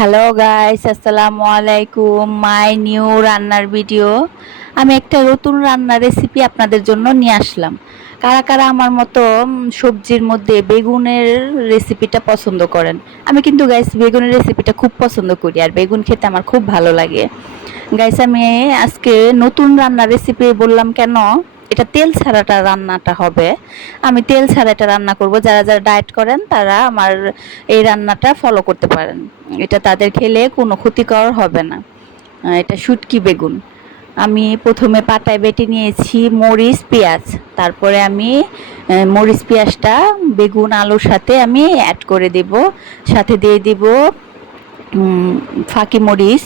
Hello guys, আসসালামু আলাইকুম। My new রান্নার ভিডিও। আমি একটা নতুন রান্নার রেসিপি আপনাদের জন্য নিয়ে আসলাম। কারা কারা আমার মতো সবজির মধ্যে বেগুনের রেসিপিটা পছন্দ করেন? আমি কিন্তু গাইস বেগুনের রেসিপিটা খুব পছন্দ করি, আর বেগুন খেতে আমার খুব ভালো লাগে। গাইস, আমি আজকে নতুন রান্নার রেসিপি বললাম কেন, এটা তেল ছাড়াটা রান্নাটা হবে। আমি তেল ছাড়া এটা রান্না করব। যারা যারা ডায়েট করেন তারা আমার এই রান্নাটা ফলো করতে পারেন। এটা তাদের খেলে কোনো ক্ষতিকর হবে না। এটা শুটকি বেগুন। আমি প্রথমে পাটায় বেটে নিয়েছি মরিচ পেঁয়াজ। তারপরে আমি মরিচ পেঁয়াজটা বেগুন আলুর সাথে আমি অ্যাড করে দেব। সাথে দিয়ে দিব ফাঁকি মরিচ।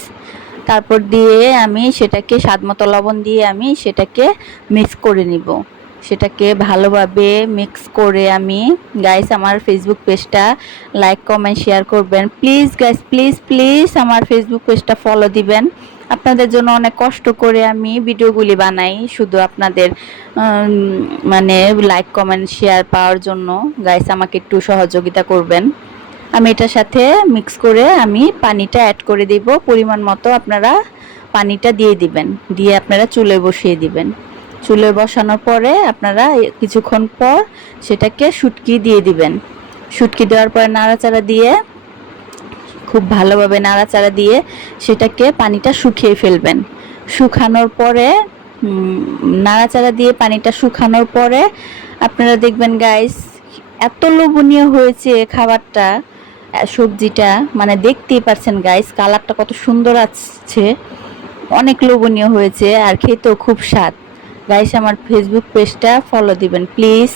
তারপর দিয়ে আমি সেটাকে স্বাদমতো লবণ দিয়ে আমি সেটাকে মিক্স করে নিব। সেটাকে ভালোভাবে মিক্স করে আমি, গাইস আমার ফেসবুক পেজটা লাইক কমেন্ট শেয়ার করবেন প্লিজ গাইস, প্লিজ প্লিজ আমার ফেসবুক পেজটা ফলো দিবেন। আপনাদের জন্য অনেক কষ্ট করে আমি ভিডিওগুলি বানাই, শুধু আপনাদের মানে লাইক কমেন্ট শেয়ার পাওয়ার জন্য। গাইস আমাকে একটু সহযোগিতা করবেন। আমি এটার সাথে মিক্স করে আমি পানিটা অ্যাড করে দিব পরিমাণ মতো। আপনারা পানিটা দিয়ে দিবেন, দিয়ে আপনারা চুলে বসিয়ে দিবেন। চুলে বসানোর পরে আপনারা কিছুক্ষণ পর সেটাকে শুটকি দিয়ে দিবেন। শুটকি দেওয়ার পরে নাড়াচাড়া দিয়ে, খুব ভালোভাবে নাড়াচাড়া দিয়ে সেটাকে পানিটা শুকিয়ে ফেলবেন। শুকানোর পরে নাড়াচাড়া দিয়ে পানিটা শুকানোর পরে আপনারা দেখবেন গাইস, এত লোভনীয় হয়েছে খাবারটা, সবজিটা, মানে দেখতেই পাচ্ছেন গাইস কালারটা কত সুন্দর আসছে, অনেক লোভনীয় হয়েছে আর খেতেও খুব স্বাদ। গাইস আমার ফেসবুক পেজটা ফলো দিবেন প্লিজ।